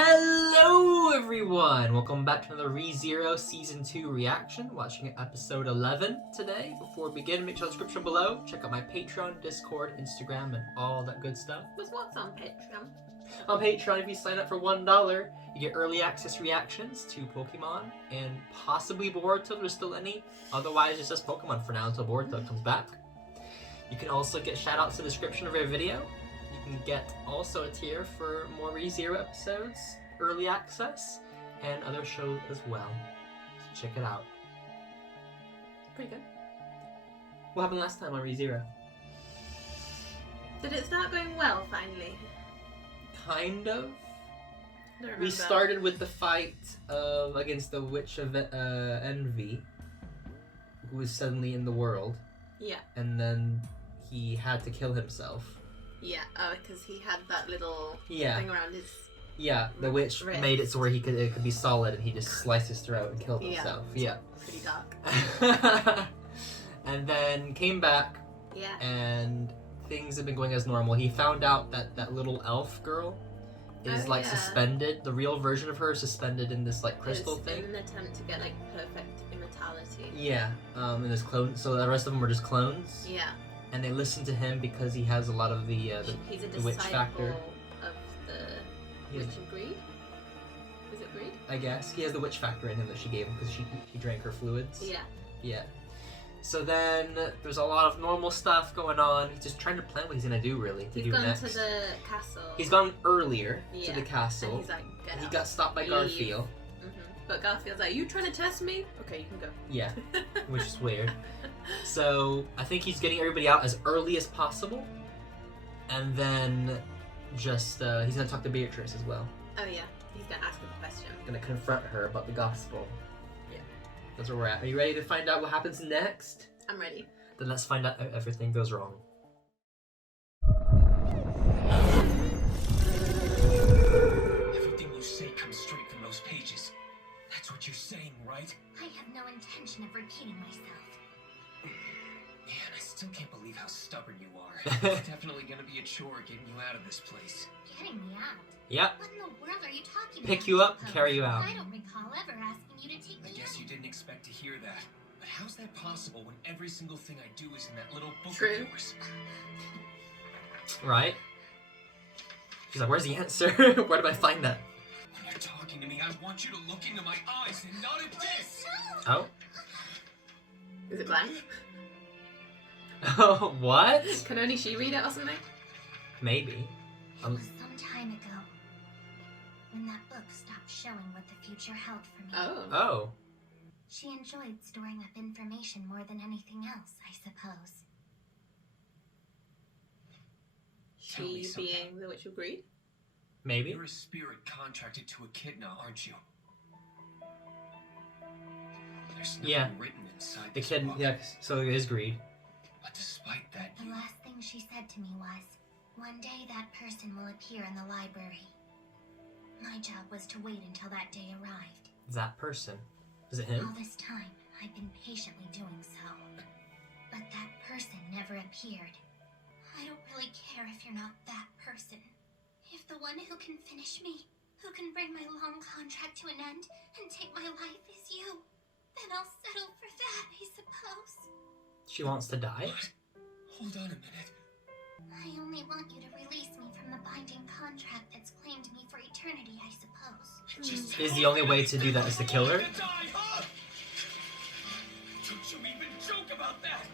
Hello everyone! Welcome back to another ReZero Season 2 reaction. Watching episode 11 today. Before we begin, make sure the description below. Check out my Patreon, Discord, Instagram, and all that good stuff. What's on Patreon? On Patreon, if you sign up for $1, you get early access reactions to Pokemon and possibly Boruto if there's still any. Otherwise, it's just Pokemon for now until Boruto comes back. You can also get shoutouts in the description of every video. You can get also a tier for more ReZero episodes, early access, and other shows as well. So check it out. Pretty good. What happened last time on ReZero? Did it start going well finally? Kind of. I don't remember. We started with the fight against the Witch of Envy, who was suddenly in the world. Yeah. And then he had to kill himself. Yeah, because he had that little Yeah. thing around his... Yeah, the witch wrist. made it so where it could be solid, and he just sliced his throat and killed himself. Yeah. Pretty dark. And then came back, Yeah. and things have been going as normal. He found out that that little elf girl is Oh, like yeah. suspended. The real version of her is suspended in this like crystal It's thing. in an attempt to get like perfect immortality. Yeah, and there's clones. So the rest of them are just clones. Yeah. And they listen to him because he has a lot of the He's a the witch disciple factor. of the He has- witch of greed? Is it greed? I guess he has the witch factor in him that she gave him because he drank her fluids. Yeah. Yeah. So then there's a lot of normal stuff going on. He's just trying to plan what he's gonna do really to He's do gone next. to the castle. He's gone earlier to Yeah. the castle. And he's like, get He out. got stopped by Leave. Garfield. But Garfield's like, you trying to test me? Okay, you can go. Yeah, which is weird. So I think he's getting everybody out as early as possible, and then just he's gonna talk to Beatrice as well. Oh yeah, he's gonna ask him a question. Gonna confront her about the gospel. Yeah. That's where we're at. Are you ready to find out what happens next? I'm ready. Then let's find out how everything goes wrong. Everything you say comes straight from those pages. That's what you're saying, right? I have no intention of repeating myself. Man, I still can't believe how stubborn you are. It's definitely gonna be a chore getting you out of this place. Getting me out? Yep. What in the world are you talking about? Pick you up, Suppose? carry you out. I don't recall ever asking you to take I me guess out. you didn't expect to hear that. But how's that possible when every single thing I do is in that little book True. of yours? Right? She's like, where's the answer? Where did I find that? When you're talking to me, I want you to look into my eyes and not at this! Oh? Is it blank? Oh, what? Can only she read it or something? Maybe. It was some time ago when that book stopped showing what the future held for me. Oh. Oh. She enjoyed storing up information more than anything else, I suppose. Tell me She something. being the Witch of Greed? Maybe. You're a spirit contracted to a kid now, aren't you? There's nothing Yeah. written inside The this kid, book. yeah, so it is greed. But despite that, The last thing she said to me was, one day that person will appear in the library. My job was to wait until that day arrived. That person. Is it All him? this time, I've been patiently doing so. But that person never appeared. I don't really care if you're not that person. If the one who can finish me, who can bring my long contract to an end and take my life is you, then I'll settle for that, I suppose. She wants to die? What? Hold on a minute. I only want you to release me from the binding contract that's claimed me for eternity, I suppose. Just Is the only way to do that is to kill her? Die, huh? Don't you even joke about that?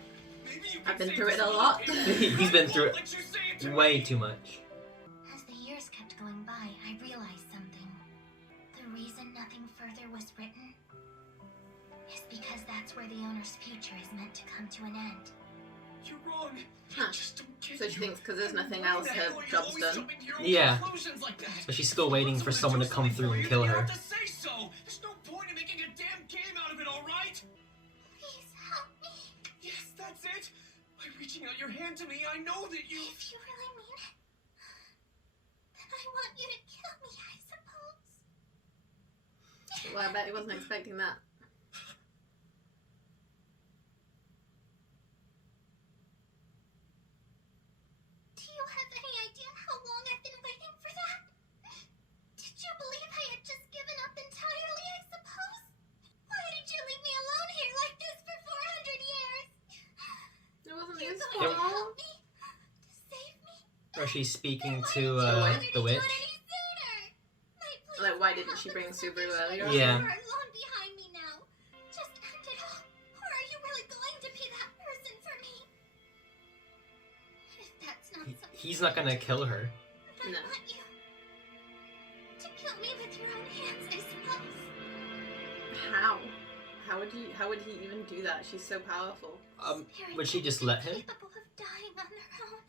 Maybe you I've can been say through it this a to lot. me. He's been through Let you say it to it way me. too much. As the years kept going by, I realized something. The reason nothing further was written is because that's where the owner's future is meant to come to an end. You're wrong. Huh. I just don't get So she you. thinks 'cause there's nothing Why else, the her hell are you job's always done? jumping to your own Yeah. conclusions like that? But she's still waiting for someone to come through and kill You her. have to say so. There's no point in making a damn game out of it, all right? Please help me. Yes, that's it. By reaching out your hand to me, I know that you. If you really mean it, then I want you to kill me, I suppose. Well, I bet he wasn't expecting that. Do you have any idea how long I've been waiting for that? Did you believe Or she's speaking to the Why witch. didn't you do it any sooner? Like, why didn't she bring Subaru earlier? Yeah. You are long behind me now. Just end it all. Or are you really going to be that person for me? If that's not something He's not gonna kill her. I No. want you to kill me with your own hands, I suppose. How? How would he even do that? She's so powerful. Spirits Would she just let him? capable of dying on their own.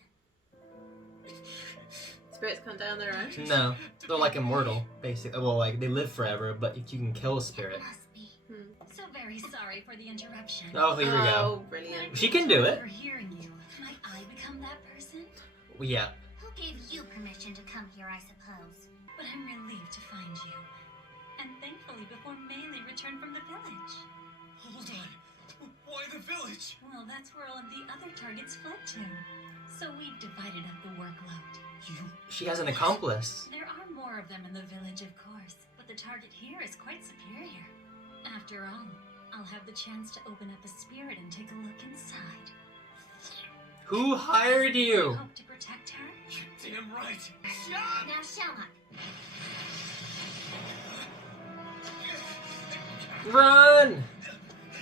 Spirits can't die on their own. No, they're like immortal, basically. Well, like they live forever, but you can kill a spirit. It must be. Hmm. So very sorry for the interruption. Oh, here we go. Oh, brilliant. She can do it. For hearing you, might I become that person? Yeah. Who gave you permission to come here, I suppose? But I'm relieved to find you. And thankfully before Haileigh returned from the village. Hold on. Why the village? Well, that's where all of the other targets fled to. So we divided up the workload. She has an accomplice. There are more of them in the village, of course, but the target here is quite superior. After all, I'll have the chance to open up a spirit and take a look inside. Who hired you? Hope to protect her? You're damn right. Now, Shyakugaun. Run!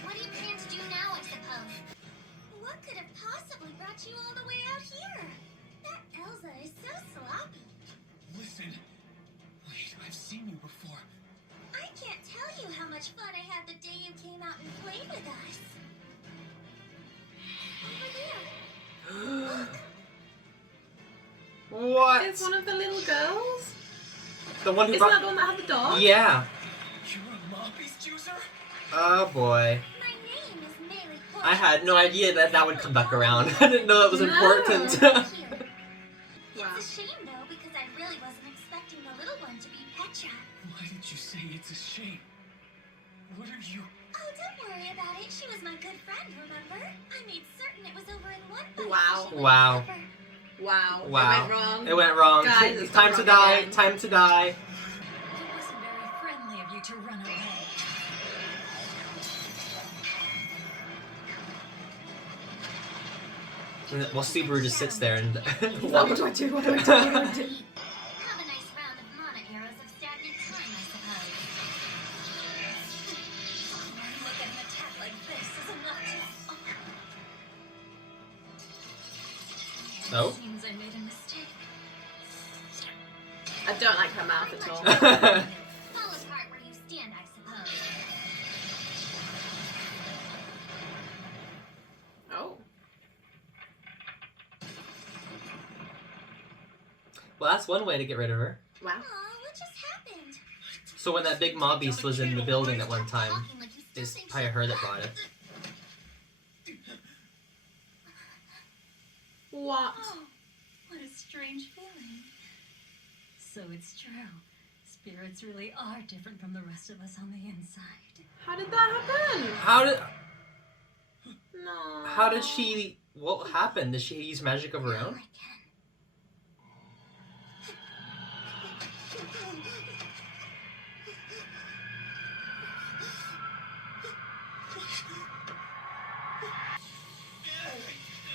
What do you plan to do now, I suppose? What could have possibly brought you all the way out here? That Elsa is so sloppy. Listen. Wait, I've seen you before. I can't tell you how much fun I had the day you came out and played with us. Over there. What? It's one of the little girls? The one who Isn't that brought. the one that had the dog? Yeah. You're a moppies chooser? Oh boy. My name is Haileigh. I had no idea that would come back around. I didn't know that was No. important. Here. Wow. It's a shame, though, because I really wasn't expecting the little one to be Petra. Why did you say it's a shame? What are you? Oh, don't worry about it. She was my good friend, remember? I made certain it was over in one bite. Wow. She wouldn't Wow. suffer. Wow. Wow. It went wrong. It went wrong. Guys, it's Time gone to wrong die. again. Time to die. It wasn't very friendly of you to run away. Well, Subaru just sits there and. What do I do? What do I do? What do I do? Have a nice round of mana arrows of stagnant time, I suppose. Look at an attack like this is enough to... Oh? Seems I made a mistake. I don't like her mouth at all. Fall apart where you stand, I suppose. Oh. Well, that's one way to get rid of her. Wow. Aw, what just happened? So when that big mob beast was in the building at one time, Talking like you still it's think probably her that brought it. What? Oh, what a strange feeling. So it's true. Spirits really are different from the rest of us on the inside. How did that happen? No. How did she? What happened? Did she use magic of her Now own? I can.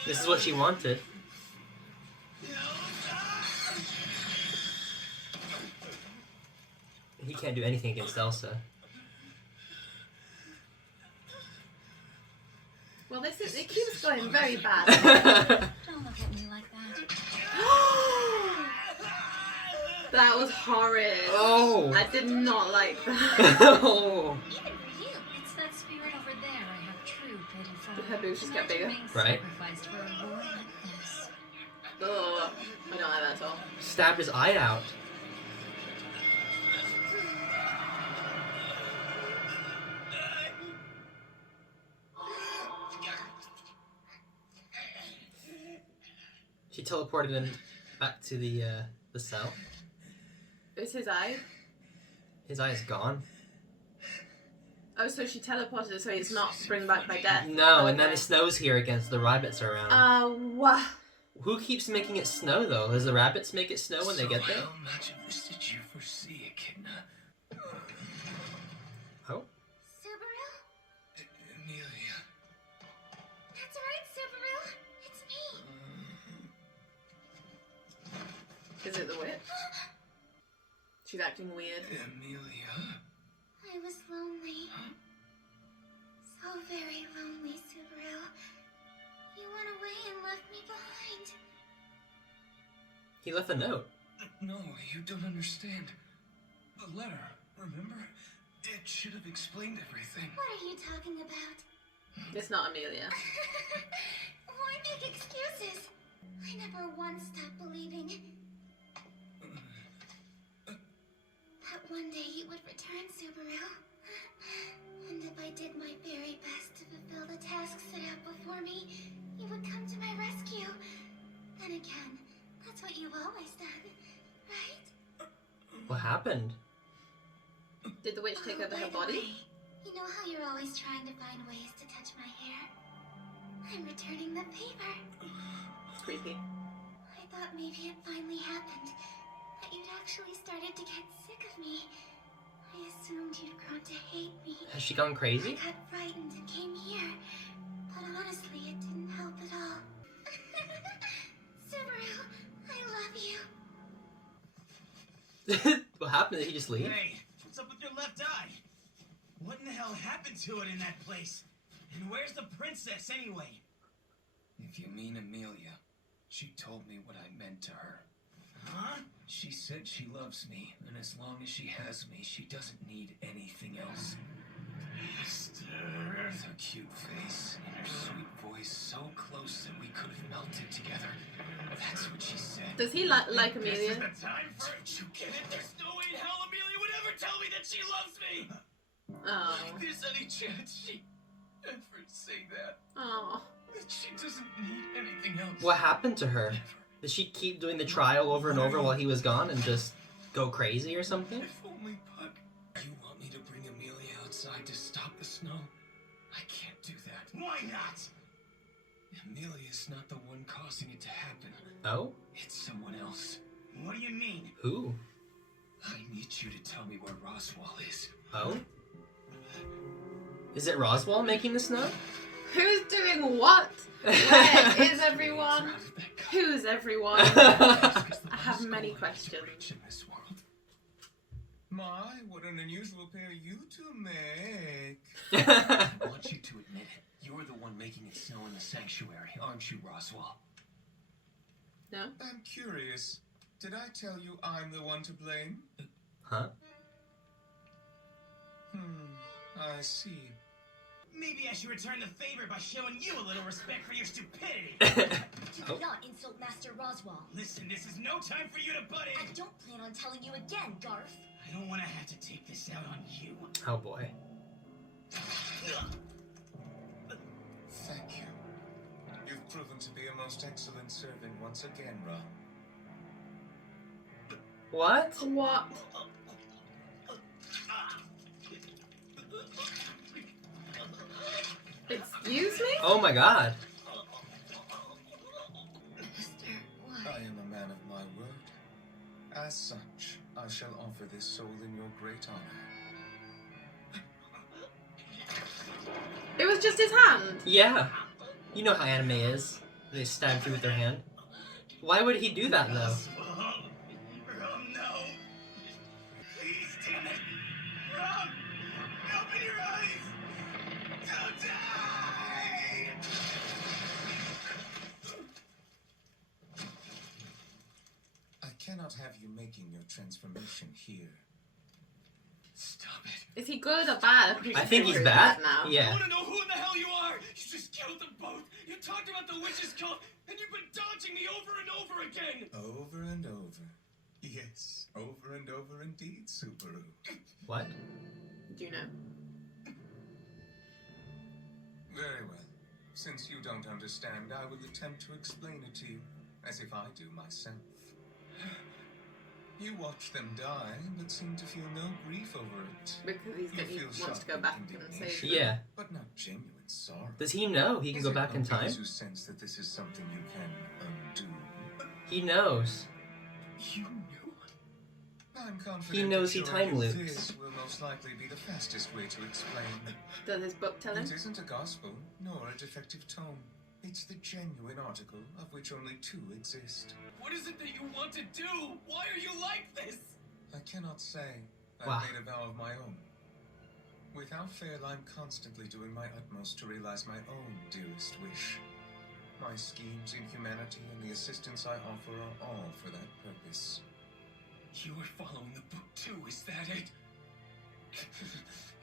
This is what she wanted. He can't do anything against Elsa. Well, this is, it keeps going very bad. Don't look at me like that. That was horrid. Oh. I did not like that. Oh. Even for you, it's that spirit over there I have true pity for. Did her boobs just get Imagine bigger? being Right. sacrificed for a boy like this. Ugh. I don't like that at all. Stabbed his eye out. She teleported him back to the cell. It's his eye. His eye is gone. Oh, so she teleported it so he's not bring back by death. No, and then Okay. it snows here against the rabbits are around. Wow. Who keeps making it snow though? Does the rabbits make it snow when they get there? How much of this did you foresee, Echidna? Oh. Subaru? Emilia. That's right, Subaru. It's me. Is it the witch? She's acting weird. Emilia? I was lonely. So very lonely, Subaru. You went away and left me behind. He left a note. No, you don't understand. The letter, remember? It should have explained everything. What are you talking about? It's not Emilia. Why make excuses? I never once stopped believing that one day you would return, Subaru. And if I did my very best to fulfill the tasks set out before me, you would come to my rescue. Then again, that's what you've always done, right? What happened? Did the witch take over by her the body? way, you know how you're always trying to find ways to touch my hair? I'm returning the favor. Creepy. I thought maybe it finally happened. That you'd actually started to get sick of me. I assumed you'd grown to hate me. Has she gone I crazy? got frightened and came here. But honestly, it didn't help at all. Subaru, I love you. What happened? Did he just leave? Hey, what's up with your left eye? What in the hell happened to it in that place? And where's the princess anyway? If you mean Emilia, she told me what I meant to her. Huh? She said she loves me, and as long as she has me, she doesn't need anything else. With her cute face and her sweet voice so close that we could have melted together. That's what she said. Does he like This Emilia? is the time for it. You get it? There's no way in hell Emilia would ever tell me that she loves me! Oh. If there's any chance she ever say that, Oh. that she doesn't need anything else. What happened to her? Never. Did she keep doing the trial over and over while he was gone and just go crazy or something? If only, Puck. You want me to bring Emilia outside to stop the snow? I can't do that. Why not? Emilia's not the one causing it to happen. Oh? It's someone else. What do you mean? Who? I need you to tell me where Roswaal is. Oh? Is it Roswaal making the snow? Who's doing what? Where is everyone? Who's everyone? I have many questions. In this world. My, what an unusual pair you two make. I want you to admit it. You're the one making it snow in the sanctuary, aren't you, Roswaal? No? I'm curious. Did I tell you I'm the one to blame? Huh? I see. Maybe I should return the favor by showing you a little respect for your stupidity. Do not insult Master Roswaal. Listen, this is no time for you to butt I in. don't plan on telling you again, Garf. I don't want to have to take this out on you. Oh boy. Thank you. You've proven to be a most excellent servant once again, Ra. What? What? Excuse me? Oh my god. Mister, what? I am a man of my word. As such, I shall offer this soul in your great honor. It was just his hand. Yeah. You know how anime is. They stab you with their hand. Why would he do that though? Rum, no. Please, damn it. Rum, open your eyes. Don't die. I cannot have you making your transformation here. Stop it. Is he good or bad? I think he's Good bad. now. I Yeah. want to know who in the hell you are. You just killed them both. You talked about the witch's cult, and you've been dodging me over and over again. Over and over. Yes, over and over indeed, Subaru. What? Do you know? Very well. Since you don't understand, I will attempt to explain it to you, as if I do myself. You watch them die, but seem to feel no grief over it. Because You he feel wants shock to go and back and save indignation, them. Yeah. but not genuine sorrow. Does he know he can Is go it back in not time? because you sense that this is something you can undo? He knows. You knew? I'm confident He knows to he assure time you loops. This will most likely be the fastest way to explain. Does his book tell him? It isn't a gospel, nor a defective tone. It's the genuine article, of which only 2 exist. What is it that you want to do? Why are you like this? I cannot say. Wow. I've made a vow of my own. Without fail, I'm constantly doing my utmost to realize my own dearest wish. My schemes in humanity and the assistance I offer are all for that purpose. You are following the book too, is that it?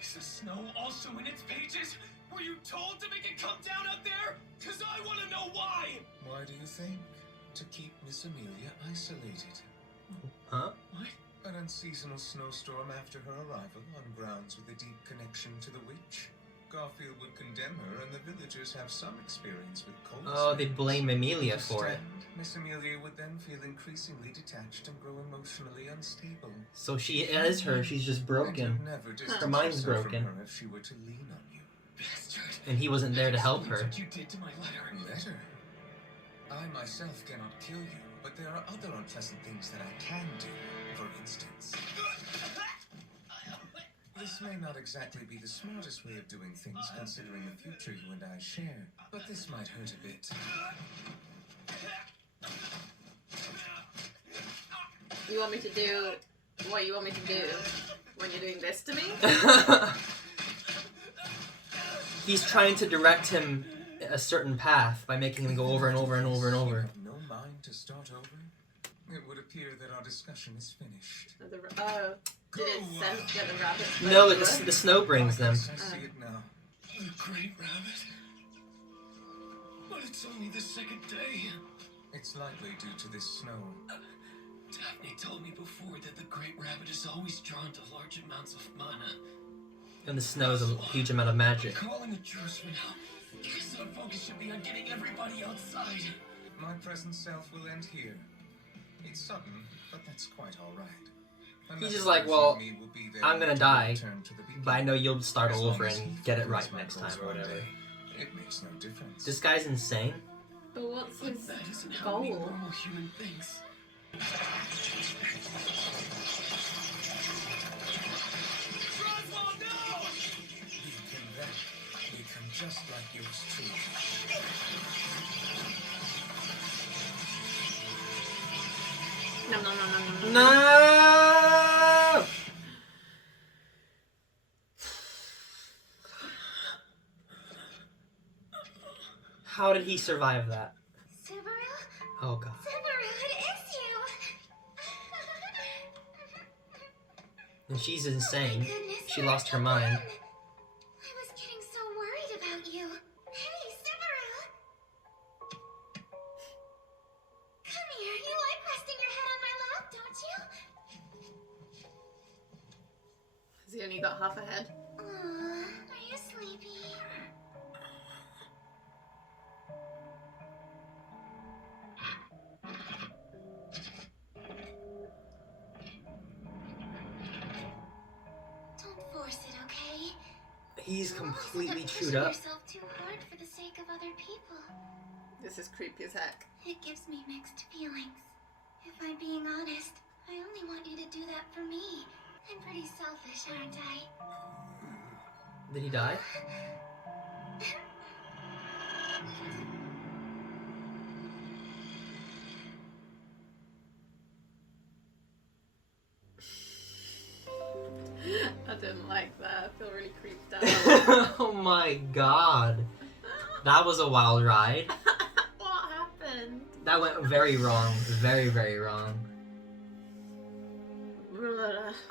Is the snow also in its pages? Were you told to make it come down out there? Cause I want to know why! Why do you think? To keep Miss Emilia isolated. Huh? What? An unseasonal snowstorm after her arrival on grounds with a deep connection to the witch. Garfield would condemn her, and the villagers have some experience with cold. Oh, they snaps. blame Emilia for it. Instead, Miss Emilia would then feel increasingly detached and grow emotionally unstable. So she is her, she's just broken. And you'd never distance Her mind's yourself broken. From her if she were to lean on you. Bastard. And he wasn't there to help her. What you did to my letter. Letter? I myself cannot kill you, but there are other unpleasant things that I can do. For instance, this may not exactly be the smartest way of doing things considering the future you and I share, but this might hurt a bit. You want me to do what you want me to do when you're doing this to me? He's trying to direct him a certain path by making him go over and over and over and over. You have no mind to start over? It would appear that our discussion is finished. Did it send get the rabbits? No, the snow brings them. I see it now. The Great Rabbit? But it's only the second day. It's likely due to this snow. Daphne told me before that the Great Rabbit is always drawn to large amounts of mana. And the snow is a huge amount of magic. Calling a truce for now. Because our focus should be on getting everybody outside. My present self will end here. It's sudden, but that's quite alright. He's just like, well, I'm gonna die, but I know you'll start all over and get it right next time or whatever. It makes no difference. This guy's insane. But what's But his that isn't how we goal? normal human things. Roswaal, no! Can that become just like yours too? No, no, no, no, no, no. No! How did he survive that? Subaru? Oh god. Subaru, it is you! And she's Oh my insane. goodness, She you're lost her the mind. one. I was getting so worried about you. Hey, Subaru! Come here, you like resting your head on my lap, don't you? Has he only got half a head? Aw, are you sleepy? Don't force it, okay? He's You always end completely up chewed pushing up. yourself too hard for the sake of other people. This is creepy as heck. It gives me mixed feelings. If I'm being honest, I only want you to do that for me. I'm pretty selfish, aren't I? Did he die? I didn't like that. I feel really creeped out. Oh my god. That was a wild ride. What happened? That went very wrong. Very, very wrong.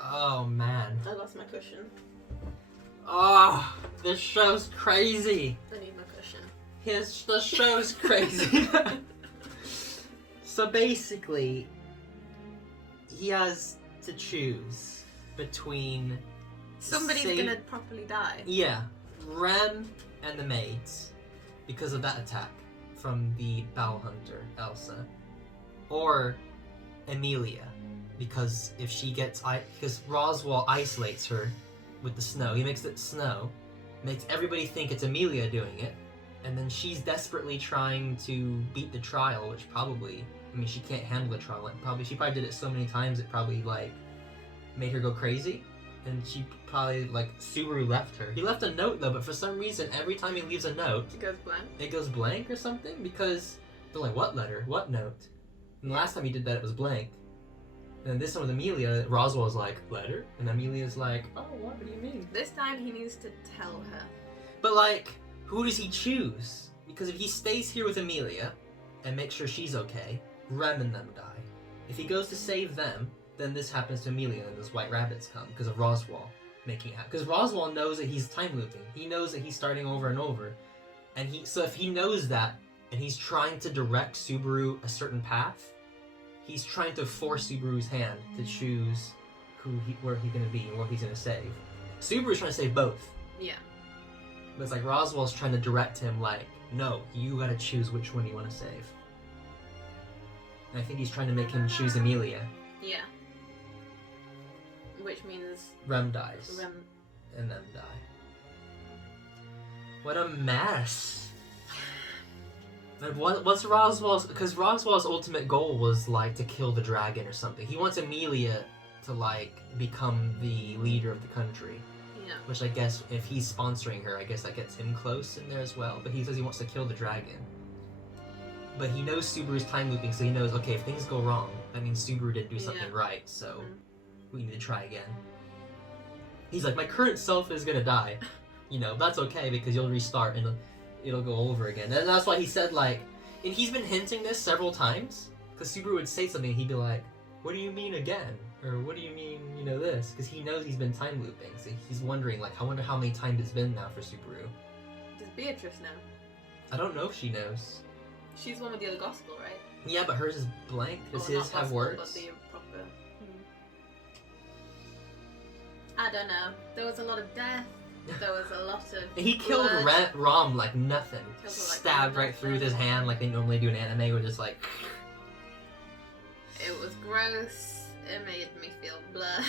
Oh man. I lost my cushion. Oh, this show's crazy. I need my cushion. The show's crazy. So basically, he has to choose between Somebody's gonna properly die. Yeah, Rem and the maids because of that attack from the bow hunter Elsa, or Emilia because if she gets because Roswaal isolates her with the snow. He makes it snow, makes everybody think it's Emilia doing it, and then she's desperately trying to beat the trial, which probably, I mean, she can't handle the trial. She probably did it so many times it probably like made her go crazy, And she probably, like, Subaru left her. He left a note, though, but for some reason, every time he leaves a note, It goes blank. it goes blank or something, because they're like, what letter? What note? And the last time he did that, it was blank. And then this one with Emilia, Roswell's like, letter? And Emilia's like, oh, what do you mean? This time he needs to tell her. But, like, who does he choose? Because if he stays here with Emilia and makes sure she's okay, Rem and them die. If he goes to save them, then this happens to Emilia and those white rabbits come because of Roswaal making it happen. Because Roswaal knows that he's time looping. He knows that he's starting over and over. And so if he knows that and he's trying to direct Subaru a certain path, he's trying to force Subaru's hand to choose where he's going to be and what he's going to save. Subaru's trying to save both. Yeah. But it's like Roswell's trying to direct him like, no, you gotta choose which one you want to save. And I think he's trying to make him choose Emilia. Yeah. Which means Rem dies. Rem. And them die. What a mess. And what's Roswell's... Because Roswell's ultimate goal was, like, to kill the dragon or something. He wants Emilia to, like, become the leader of the country. Yeah. Which I guess, if he's sponsoring her, I guess that gets him close in there as well. But he says he wants to kill the dragon. But he knows Subaru's time looping, so he knows, okay, if things go wrong, that means Subaru didn't do something right, so we need to try again. He's like, my current self is gonna die. You know, that's okay, because you'll restart and it'll go over again. And that's why he said, like, and he's been hinting this several times, because Subaru would say something, and he'd be like, what do you mean again? Or what do you mean, you know, this? Because he knows he's been time looping, so he's wondering, like, I wonder how many times it's been now for Subaru. Does Beatrice know? I don't know if she knows. She's one with the other gospel, right? Yeah, but hers is blank. Does Well, his not have gospel, words? But the proper... I don't know. There was a lot of death. There was a lot of And he killed blood. Rom like nothing. Killed her like Stabbed right through with his nothing. hand like they normally do in anime, where just like... It was gross. It made me feel blood.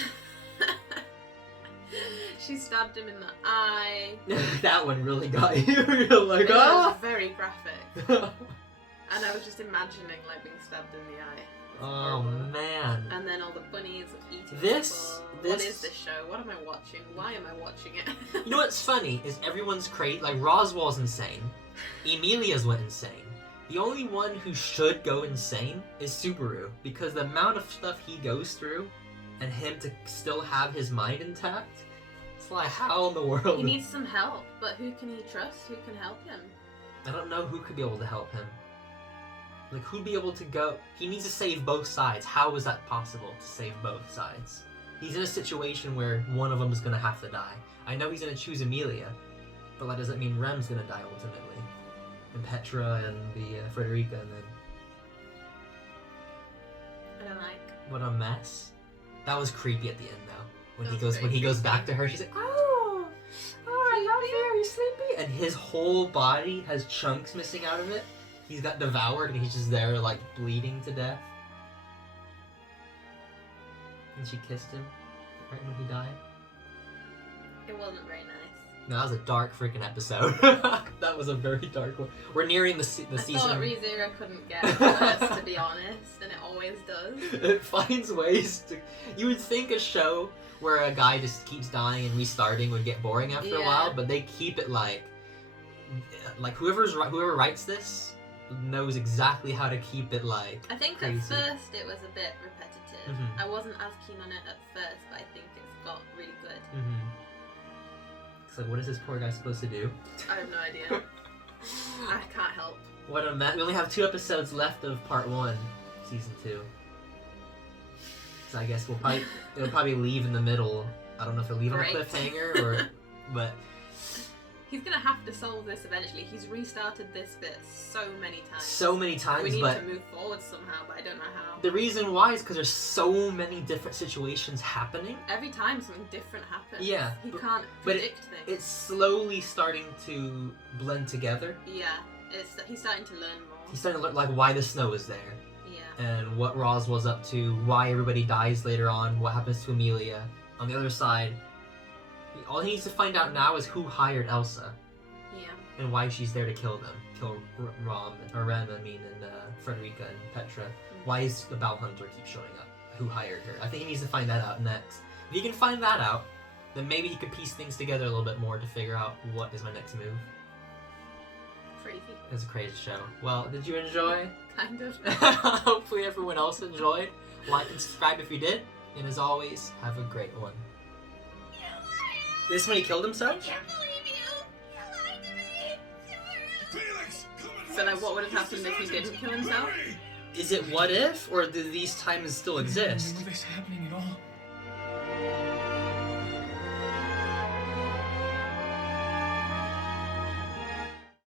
She stabbed him in the eye. That one really got you. You're like, It was ah! very graphic. And I was just imagining like being stabbed in the eye. It was Oh horrible. man. And then all the bunnies eating This- people. What this- is this show? What am I watching? Why am I watching it? You know what's funny is everyone's crazy. Like Roswell's insane. Emilia's went insane. The only one who should go insane is Subaru, because the amount of stuff he goes through, and him to still have his mind intact, it's like, how in the world? He needs some help, but who can he trust? Who can help him? I don't know who could be able to help him. Like, who'd be able to go? He needs to save both sides. How is that possible to save both sides? He's in a situation where one of them is going to have to die. I know he's going to choose Emilia, but that doesn't mean Rem's going to die ultimately. And Petra and the Frederica, and then... I don't like. What a mess. That was creepy at the end, though. When That he was goes very when he goes creepy. back to her, she's like, oh, I love you, are you sleepy? And his whole body has chunks missing out of it. He's got devoured, and he's just there, like, bleeding to death. And she kissed him right when he died. It wasn't very nice. No, that was a dark freaking episode. That was a very dark one. We're nearing the I season. thought ReZero couldn't get worse, to be honest, and it always does. It finds ways to... You would think a show where a guy just keeps dying and restarting would get boring after a Yeah. while, but they keep it like whoever writes this knows exactly how to keep it like I think crazy. at first it was a bit repetitive. Mhm. I wasn't as keen on it at first, but I think it's got really good. It's like, what is this poor guy supposed to do? I have no idea. I can't help. What a mess. We only have 2 episodes left of part 1, season 2. So I guess it'll probably leave in the middle. I don't know if it'll leave Great. on a cliffhanger or, but He's gonna have to solve this eventually. He's restarted this bit so many times. so many we times. need But to move forward somehow, but I don't know how. the reason why is because there's so many different situations happening. Every time something different happens. Yeah, He but- can't but predict things. It's slowly starting to blend together. Yeah, he's starting to learn more. He's starting to learn like why the snow is there, Yeah. and what Roswell's up to, why everybody dies later on, what happens to Emilia. On the other side, all he needs to find out now is who hired Elsa Yeah. and why she's there to kill them, kill Rem, and Frederica and Petra. Why is the Bow Hunter keep showing up? Who hired her? I think he needs to find that out next. If he can find that out, then maybe he could piece things together a little bit more to figure out what is my next move. Crazy. It's a crazy show. Well, did you enjoy? Kind of. Hopefully everyone else enjoyed. Like and subscribe if you did. And as always, have a great one. This when he killed himself? I can't believe you! You lied to me! Felix, come and So, like, what would have happened if he didn't kill himself? Is it what if, or do these times still exist? Why were this happening at all?